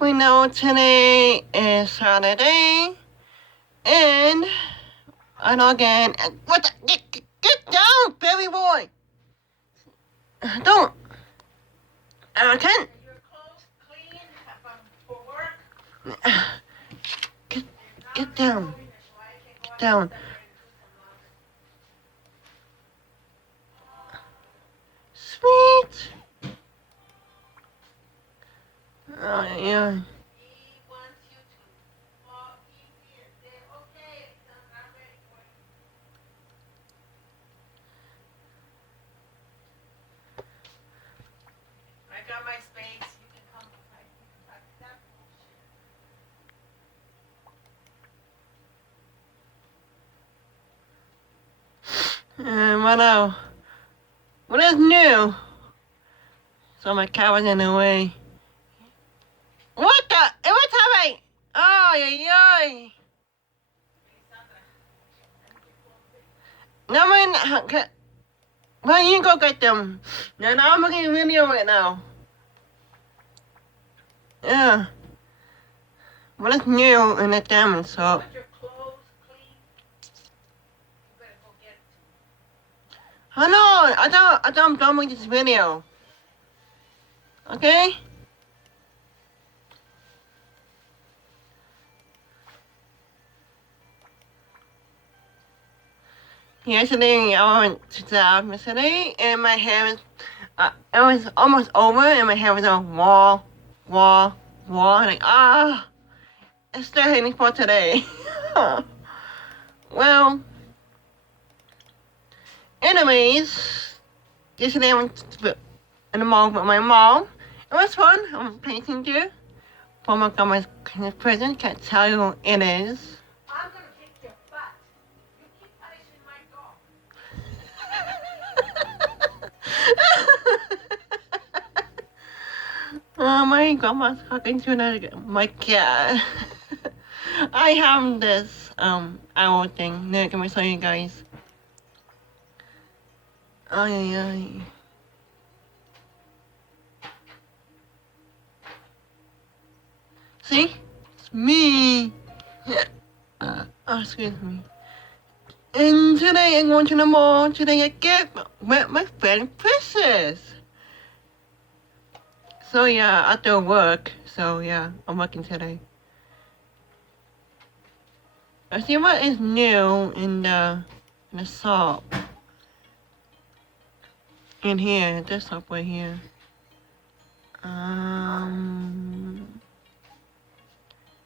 We know today is Saturday, and again, what the, get down, baby boy! Don't, I can't. Your clothes clean for work? Get down, get down. Sweet. Oh, yeah. He wants you to fall easy and say, okay, son, I'm ready for you. I got my space. You can come inside. You can practice that bullshit. And what is new? So my cat was in the way. What the? What's happening? Oh, yeah. No, man. Well, you go get them. No, I'm making a video right now. Yeah. What is new in the diamond shop? Want your clothes clean? You better go get it. Oh no, I thought I'm done with this video. Okay? Yesterday I went to job yesterday and my hair was it was almost over and my hair was on wall. Like it's still hitting for today. Well, anyways, yesterday I went to in the mall with my mom. It was fun. I'm painting too. For my grandma's present. Can't tell you who it is. I'm gonna kick your butt. You keep punishing my dog. My grandma's talking to my cat. I have this owl thing. Let me show you guys. Ay. See? It's me. Excuse me. And today I'm going to the mall today I get with my friend Princess. So yeah, after work. So yeah, I'm working today. Let's see what is new in the shop. In here, this shop right here.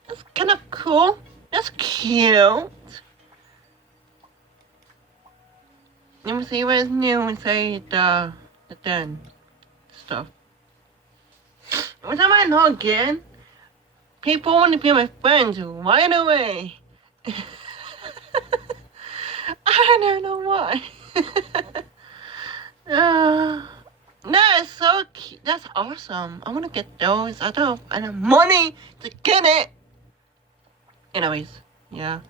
That's kind of cool. That's cute. Let me see what is new inside the done stuff. What am I not again? People want to be my friends right away. I don't know why. That is so cute. That's awesome. I want to get those. I don't have money to get it. Anyways, yeah.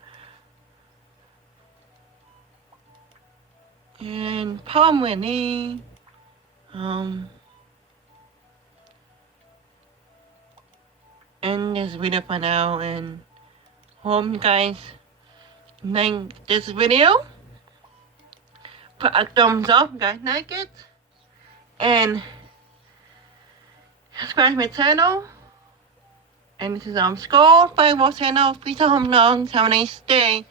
And Palm Winnie. End this video for now and hope you guys like this video. Put a thumbs up, you guys like it. And subscribe to my channel. And this is Skull Fireball channel. Please home long, have a nice day.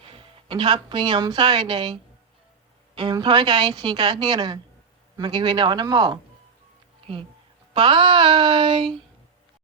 And happy Saturday. And bye guys, see you guys later. Make a video on the mall. Okay. Bye.